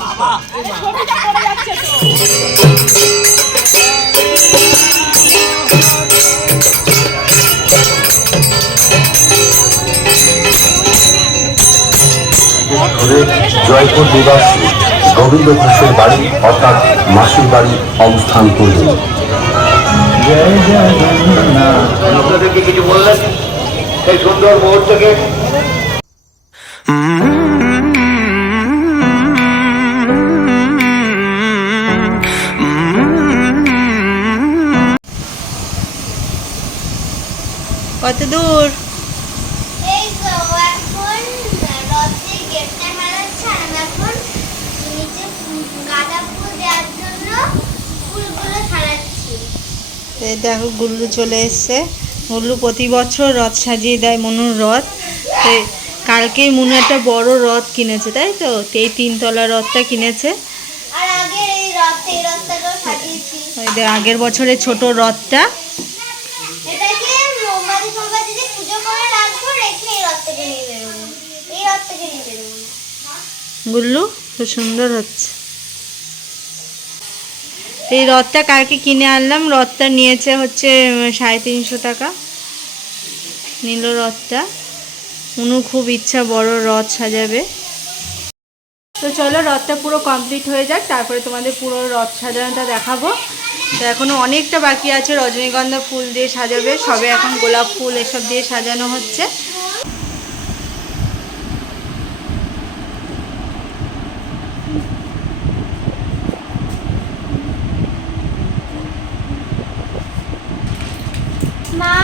বাবা ছোটটা পড়ে যাচ্ছে ধরে জয়পুর নিবাসী গোবিন্দ ঘোষের বাড়ি অর্থাৎ মাসির বাড়ি অবস্থান করলেন আপনাদেরকে কিছু বললেন? সেই সুন্দর মুহূর্তকে গুল্লু চলে এসছে। গুল্লু প্রতি বছর রথ সাজিয়ে দেয় মনুর রথ। তো কালকেই মনু একটা বড় রথ কিনেছে তাই তো? এই তিনতলা রথটা কিনেছে। আগের বছরের ছোট রথটা। এটাকে খুব সুন্দর দিয়ে এই রথটা কালকে কিনে আনলাম। রথটা নিয়েছে হচ্ছে সাড়ে তিনশো টাকা। নিল রথটা। উনু খুব ইচ্ছা, বড় রথ সাজাবে। তো চলো, রথটা পুরো কমপ্লিট হয়ে যাক। তারপরে তোমাদের পুরো রথ সাজানোটা দেখাবো। তো এখনও অনেকটা বাকি আছে। রজনীগন্ধা ফুল দিয়ে সাজাবে। সবে এখন গোলাপ ফুল এসব দিয়ে সাজানো হচ্ছে মা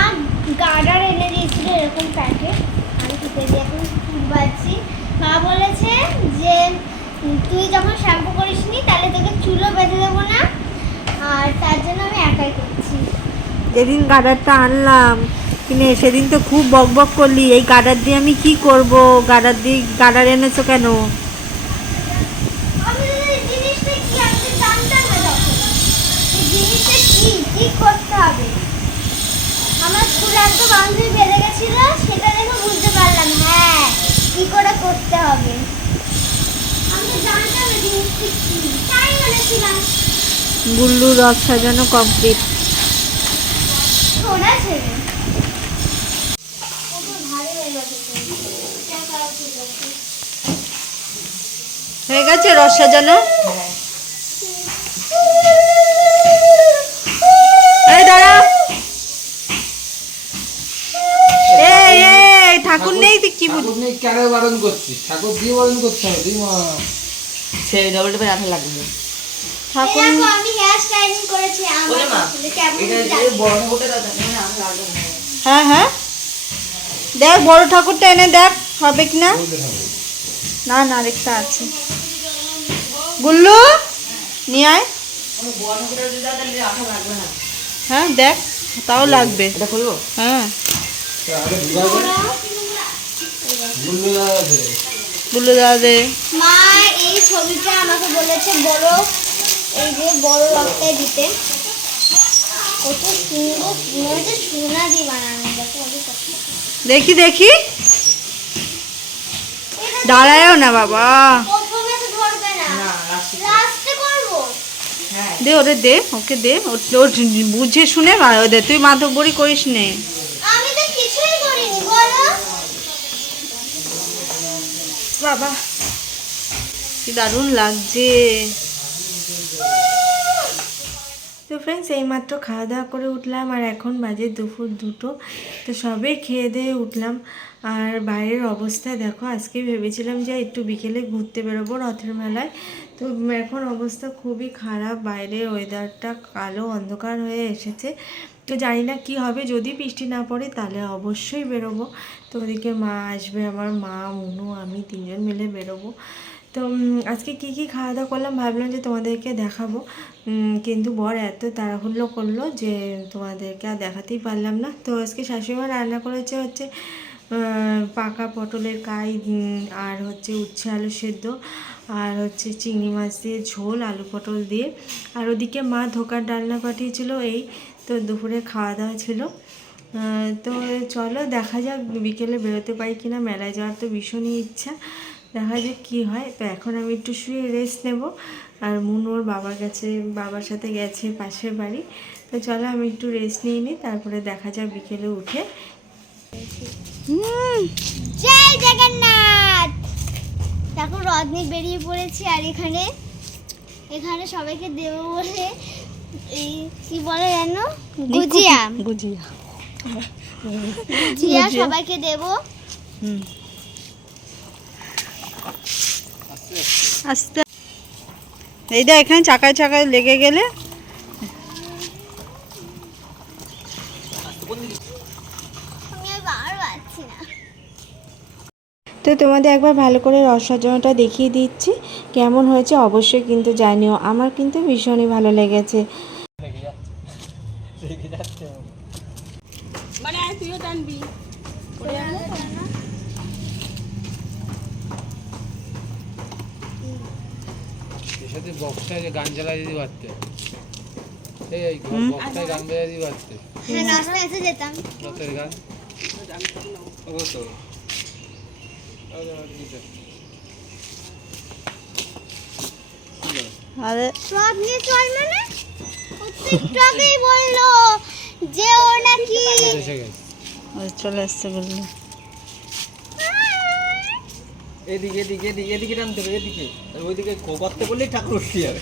গার্ডার এনে দিয়েছিল এরকম প্যাকেট আমি খেতে দিয়ে এখন ফুল বাজছি মা বলেছে যে উম, তুই যখন শ্যাম্পু করিসনি তাহলে তোকে চুলও বেঁধে দেবো না আর তার জন্য আমি একাই করছি যেদিন গার্ডারটা আনলাম কিনে সেদিন তো খুব বক বক করলি এই গার্ডার দিয়ে আমি কি করব? গার্ডার দিয়ে গার্ডার এনেছো কেন? আমার স্কুলে একটা বান্ধবী বেড়ে গেছিল সেটা দেখে বুঝতে পারলাম হ্যাঁ কি করে করতে হবে? আমি জানতাম জিনিসটা কি। তাই বলেছিলাম। গুল্লু রথ সাজানো কমপ্লিট হয়ে গেছে রথ সাজানো এই দাঁড়া। এই এই ঠাকুর নেই তুই কি বুঝ ঠাকুর নেই কেন বারণ করছিস? ঠাকুর দিয়ে বারণ করতে হবে সেই ডবল টেপে রাখা লাগবে। ঠাকুর এই আমি হেয়ার স্টাইলিং করেছি আমার? হ্যাঁ হ্যাঁ। দেখ বড় ঠাকুরটা এনে দেখ হবে কি না? না না আরেকটা আছে। গুল্লু নিয়ে আয়। হ্যাঁ দেখ তাও লাগবে। হ্যাঁ। গুল্লু দাদা দে। মা এই ছবিটা আমাকে বলেছে বড় এই যে বড় দিতে। কত সুন্দর মনে হচ্ছে সোনা দিয়ে বানানো দেখো দেখি দেখি। দাঁড়ায়ও না বাবা। প্রথমে তো ধরবে না। লাস্টে করব। দে ওরে দে ওকে দে। ও- ওর বুঝে শুনে দে তুই মাধবরি করিস নে। আমি তো কিছুই করিনি বলো। বাবা কি দারুণ লাগছে। তো ফ্রেন্ডস এইমাত্র খাওয়া দাওয়া করে উঠলাম আর এখন বাজে দুপুর দুটো। তো সবে খেয়ে দিয়ে উঠলাম। আর বাইরের অবস্থা দেখো, আজকে ভেবেছিলাম যে একটু বিকেলে ঘুরতে বেরোবো রথের মেলায়। তো এখন অবস্থা খুবই খারাপ, বাইরে ওয়েদারটা কালো অন্ধকার হয়ে এসেছে। তো জানি না কি হবে, যদি বৃষ্টি না পড়ে তাহলে অবশ্যই বেরোবো। তো ওদিকে মা আসবে, আমার মা, মুনু, আমি তিনজন মিলে বেরোবো। তো আজকে কি কি খাওয়া দাওয়া করলাম ভাবলাম যে তোমাদেরকে দেখাবো। কিন্তু বর এত তাড়াহুড়ো করল যে তোমাদেরকে আর দেখাতেই পারলাম না। তো আজকে শাশুড়িমা রান্না করেছে হচ্ছে পাকা পটলের কাই আর হচ্ছে উচ্ছে আলু সেদ্ধ, আর হচ্ছে চিংড়ি মাছ দিয়ে ঝোল, আলু পটল দিয়ে। আর ওদিকে মা ধোকার ডালনা পাঠিয়েছিল এই, তো দুপুরে খাওয়া দাওয়া ছিল তো চলো দেখা যাক, বিকেলে বেরোতে পারি কিনা, মেলায় যাওয়ার তো ভীষণই ইচ্ছা। দেখা যাক কী হয়। তো এখন আমি একটু শুয়ে রেস্ট নেব। আর মুন ওর বাবার কাছে বাবার সাথে গেছে পাশের বাড়ি। তো চলো আমি একটু রেস্ট নিয়ে নিই তারপরে দেখা যাক বিকেলে উঠে। জয় জগন্নাথ! দেখো রজনী বেরিয়ে পড়েছি আর এখানে এখানে সবাইকে দেবো বলে এই কি বলে যেন গুজিয়া। গুজিয়া। গুজিয়া সবাইকে দেবো। আস্তে এইটা এখানে চাকায় চাকায় লেগে গেলে। তো তোমাদের একবার ভালো করে রস সাজানোটা দেখিয়ে দিচ্ছি, কেমন হয়েছে অবশ্যই কিন্তু জানিও। আমার কিন্তু ভীষণই ভালো লেগেছে মানে আয় তুইও টানবি সাথে বক্সটায় যে গান চালাই দিতে পারতে এই বক্সটায় গান বাজাই দিতে পারতে রথের গান? আরে। সব নিয়ে চল মানে? বলল যে ও নাকি চলে আসছে বলল। এদিকে এদিকে এদিকে এদিকে টানতে হবে এদিকে। আর ওইদিকে গর্তে করলেই ঠাকুর উঠতে যাবে।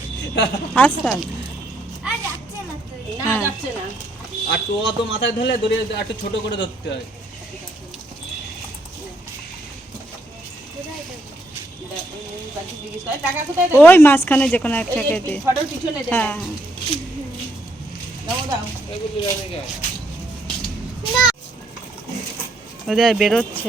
আর না তো না যাচ্ছে না। আর তো অত মাথায় ধরলে ধরে একটু ছোট করে ধরতে হয়। ওই মাঝখানে যে কোনো একটাকে দিয়ে হ্যাঁ কে ওদের বেরোচ্ছে।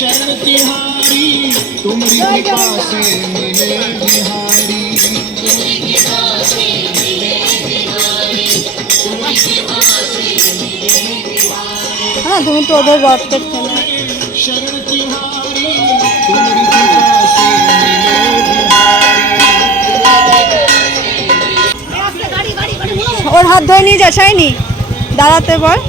शरण तिहारी तुमरी कृपा से मिले बिहारी तुमरी कृपा से मिले बिहारी तुमरी कृपा से मिले बिहारी हां तुम तो उधर बात करते हो शरण तिहारी तुमरी कृपा से मिले बिहारी और हाथ धोए नहीं जा चाहिए नहीं दादा ते बोल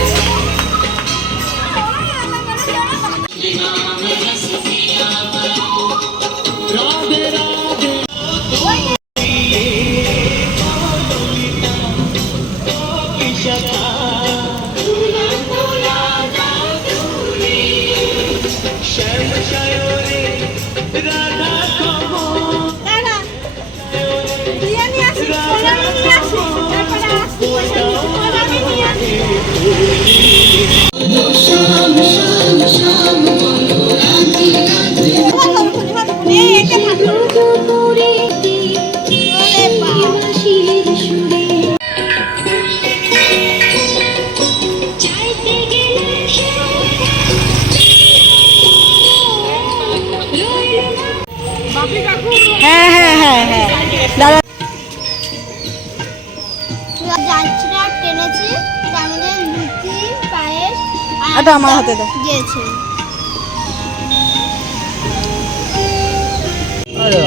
লুচি পায়েস এটা আমার হাতে দাও। দিয়েছে আরে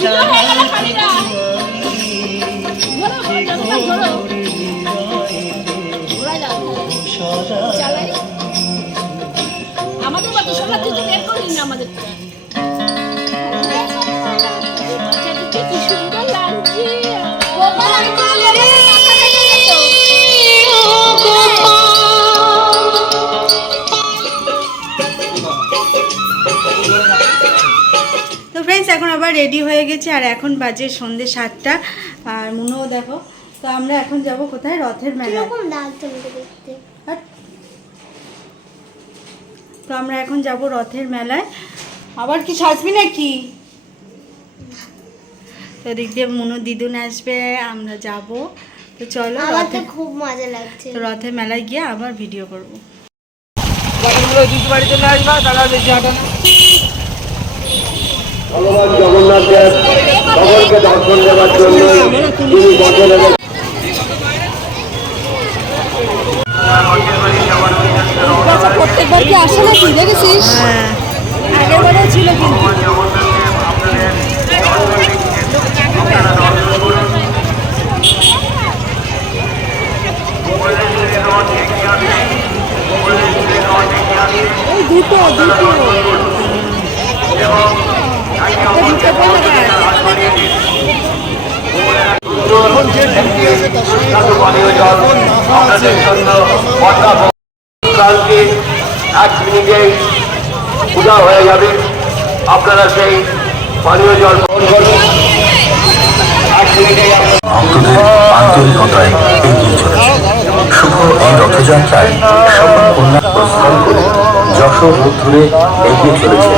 你就还在那喊那个 রেডি হয়ে গেছে আর এখন বাজে সন্ধে সাতটা। আর মনেও দেখো তো আমরা এখন যাব কোথায়? রথের দেখতে? হাট। তো আমরা এখন যাব রথের মেলায়। আবার কি সাজবি নাকি? তো দিক দিয়ে মনু দিদুন আসবে আমরা যাব। তো চলো রথে খুব মজা লাগছে। তো রথের মেলায় গিয়ে আবার ভিডিও করব। করব ভগবান জগন্নাথের সকলকে দর্শন দেওয়ার জন্য। তিনি বছরে প্রত্যেকবার কি আসে নাকি? দেখেছিস? হ্যাঁ আগের ছিল কিন্তু। দুটো দুটো। আপনাদের কালকে এক মিনিটেই পূজা হয়ে যাবে আপনারা সেই পানীয় জল গ্রহণ আপনারা ভক্তদের আন্তরিকতায় এগিয়ে চলেছে শুভ এই রথযাত্রায় সকল কন্যা প্রস্থান করে যশোর রোড ধরে এগিয়ে চলেছে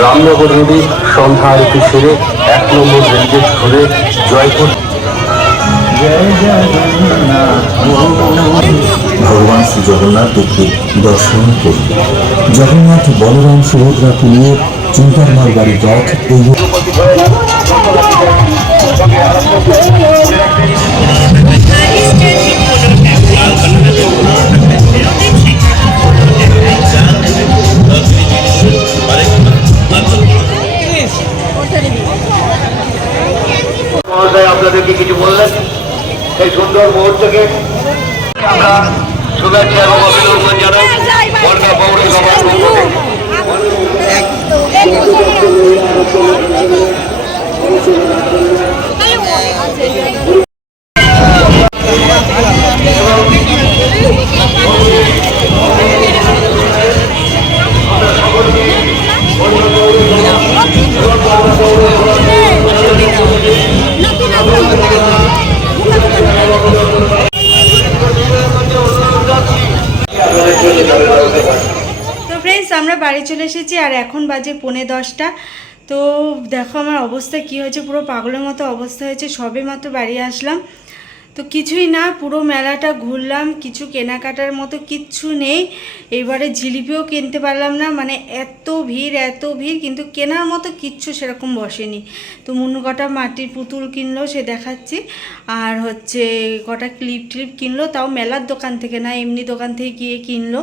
রামনগর রোডে সন্ধ্যা আরতি সেরে এক নম্বর রেলগেট ধরে জয়পুর ভগবান শ্রী জগন্নাথ দেবকে দর্শন করুন। জগন্নাথ বলরাম সুভদ্রাকে নিয়ে চিন্তারমার বাড়ির রথ এই আপনাদেরকে কিছু বললেন? এই সুন্দর মুহূর্তকে আমরা শুভেচ্ছা এবং অভিনন্দন জানাই। বর্গা পৌরসভার পক্ষ থেকে। তো বাড়ি চলে এসেছি আর এখন বাজে পৌনে দশটা। তো দেখো আমার অবস্থা কি হয়েছে, পুরো পাগলের মতো অবস্থা হয়েছে, সবে মাত্র বাড়ি আসলাম। তো কিছুই না, পুরো মেলাটা ঘুরলাম, কিছু কেনাকাটার মতো কিচ্ছু নেই। এবারে জিলিপিও কিনতে পারলাম না মানে এত ভিড় এত ভিড়, কিন্তু কেনার মতো কিচ্ছু সেরকম বসেনি। তো মুনু কটা মাটির পুতুল কিনলো, সে দেখাচ্ছি। আর হচ্ছে কটা ক্লিপ টিপ কিনলো, তাও মেলার দোকান থেকে না, এমনি দোকান থেকে গিয়ে কিনলো।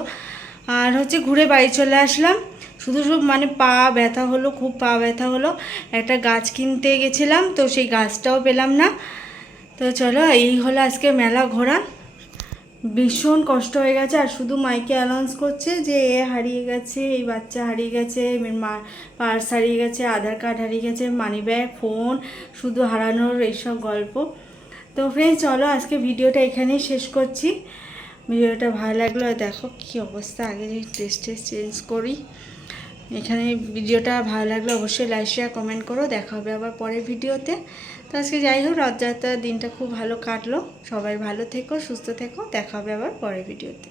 আর হচ্ছে ঘুরে বাড়ি চলে আসলাম। শুধু শুধু মানে পা ব্যথা হলো, খুব পা ব্যথা হলো। একটা গাছ কিনতে গেছিলাম, তো সেই গাছটাও পেলাম না। তো চলো, এই হলো আজকে মেলা ঘোরা। ভীষণ কষ্ট হয়ে গেছে, আর শুধু মাইকে অ্যানাউন্স করছে যে এ হারিয়ে গেছে, এই বাচ্চা হারিয়ে গেছে মা পার্স হারিয়ে গেছে আধার কার্ড হারিয়ে গেছে মানি ব্যাগ ফোন শুধু হারানোর এইসব গল্প। তো ফ্রেন্ডস চলো আজকে ভিডিওটা এখানেই শেষ করছি। ভিডিওটা ভালো লাগল দেখো কি অবস্থা, আগে ড্রেস ট্রেস চেঞ্জ করি। এখানে ভিডিওটা ভালো লাগলে অবশ্যই লাইক শেয়ার কমেন্ট করো, দেখা হবে আবার পরের ভিডিওতে। তো আজকে যাই হোক, রথযাত্রার দিনটা খুব ভালো কাটলো। সবাই ভালো থেকো, সুস্থ থেকো, দেখা হবে আবার পরের ভিডিওতে।